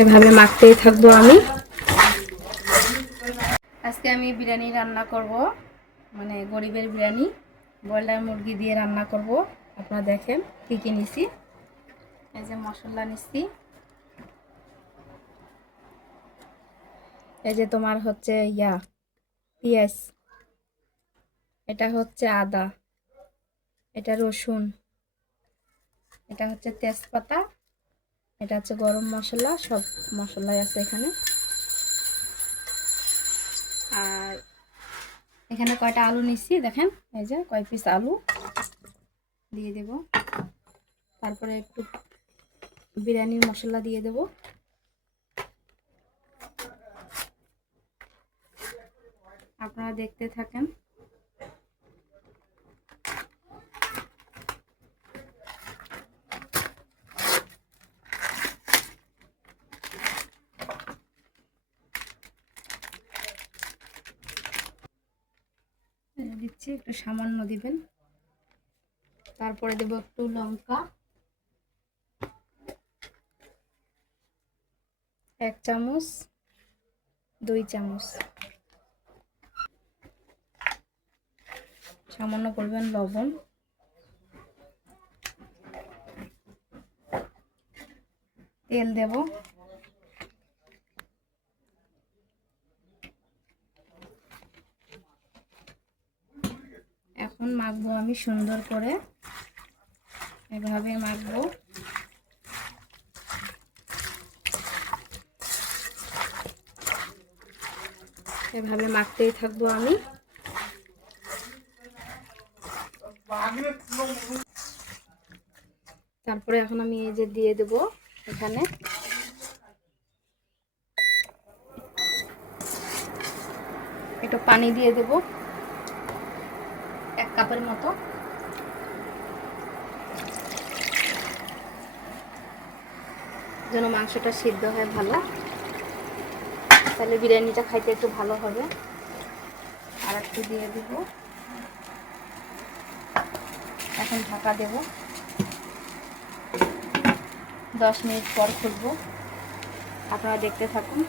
এভাবে মাখতেই থাকবো আমি। আজকে আমি বিরিয়ানি রান্না করব, মানে গরিবের বিরিয়ানি, ব্রয়লার মুরগি দিয়ে রান্না করব। আপনারা দেখেন কী কী নিছি। এই যে মশলা নিছি, এই যে তোমার হচ্ছে পেঁয়াজ, এটা হচ্ছে আদা, এটা রসুন, এটা হচ্ছে তেজপাতা, এটা হচ্ছে গরম মশলা, সব মশলাই আছে এখানে। আর এখানে কয়টা আলু নিচ্ছি দেখেন, এই যে কয় পিস আলু দিয়ে দেব। তারপরে একটু বিরিয়ানির মশলা দিয়ে দেব। আপনারা দেখতে থাকেন। দিচ্ছি, একটু সামান্য দিবেন। তারপরে দেব একটু লঙ্কা, 1 চামচ, 2 চামচ, সামান্য করবেন লবণ, তেল দেব, এখন মাখবো আমি সুন্দর করে, এভাবে মাখবো। এভাবে মাখতেই থাকবো আমি। তারপরে এখন আমি এই যে দিয়ে দেব এখানে একটু পানি দিয়ে দেব, 1 কাপের মতো। যেন মাংসটা সিদ্ধ হয় ভালো, তাহলে বিরিয়ানিটা খাইতে একটু ভালো হবে। আর একটু দিয়ে দেব, এখন ঢাকা দেব। 10 মিনিট পর খুলবো, আপনারা দেখতে থাকুন।